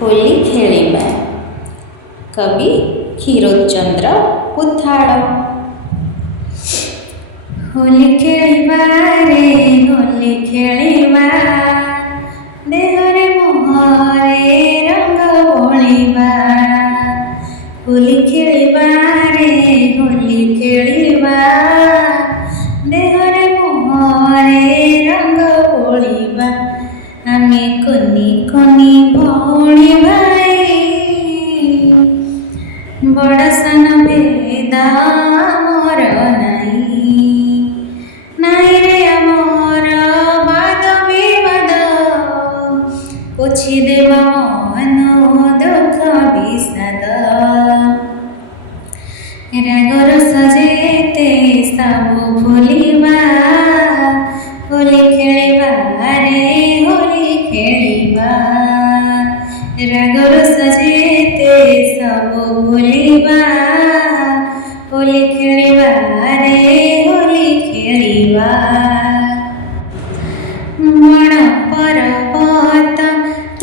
ହୋଲି ଖେଳିବା। କବି କ୍ଷୀରୋଦଚନ୍ଦ୍ର ପୁଥାଳ। ହୋଲି ଖେଳିବା ରେ ହୋଲି ଖେଳିବା, ଦେହରେ ମୁହଁରେ ରଙ୍ଗ ବୋଳିବା। ହୋଲି ଖେଳିବା ରେ ହୋଲି ଖେଳିବା, ଦେହରେ ମୁହଁରେ ରଙ୍ଗ ବୋଳିବା। ଆମେ କୁନି କୁନି ଭଉଣୀ ଭାଇ, ବଡ଼ ସାନ ଭେଦ ଆମର ନାହିଁ। ନାଇଁରେ ଆମର ବାଦ ବିବାଦ, ପୋଛିଦେବ ମନ ଦୁଃଖ ବିଷାଦ। ରାଗରସ ଯେତେ ସବୁ ଭୁଲିବା, ହୋଲି ଖେଳିବା ରେ ହୋଲି ଖେଳିବା। ରାଗରସ ଯେତେ ସବୁ ଭୁଲିବା, ହୋଲି ଖେଳିବା ରେ ହୋଲି ଖେଳିବା। ବଣ ପର୍ବତ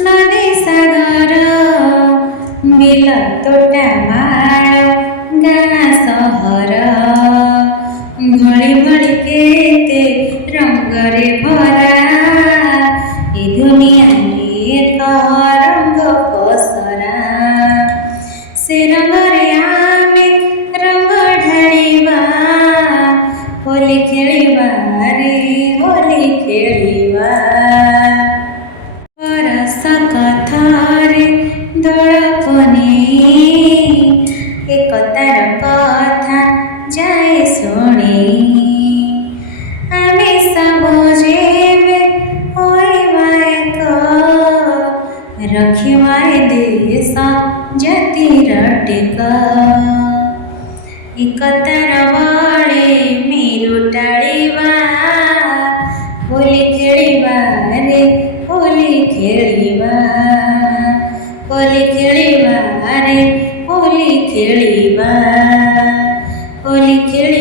ନଦୀ ସାଗର, ବିଲ ତୋଟା ମାଳ ଗାଁ ସହର, ଭଳି ଭଳି କେତେ ରଙ୍ଗରେ ଭରା। ଏ ଦୁନିଆରେ ଏକ ରଙ୍ଗ ପସରା, ସେ ରଙ୍ଗରେ ଆମେ ରଙ୍ଗ ଢାଳିବା। ହୋଲି ଖେଳିବା ରେ ହୋଲି ଖେଳିବା। ବରଷ କଥାରେ ଦୋଳ ପୁନେଇ, ଏକତାର କଥା ଯାଏ ଶୁଣେଇ। ଆମେ ସବୁ ଯେବେ ହୋଇବା ଏକ, ରଖିବା ଏ ଦେଶ ଜାତିର ଟେକ। ଏକତାର ବଳେ ମେରୁ ଟାଳିବା, ହୋଲି ଖେଳିବା ରେ ହୋଲି ଖେଳିବା। ହୋଲି ଖେଳିବା ରେ ହୋଲି ଖେଳିବା। ହୋଲି ଖେଳି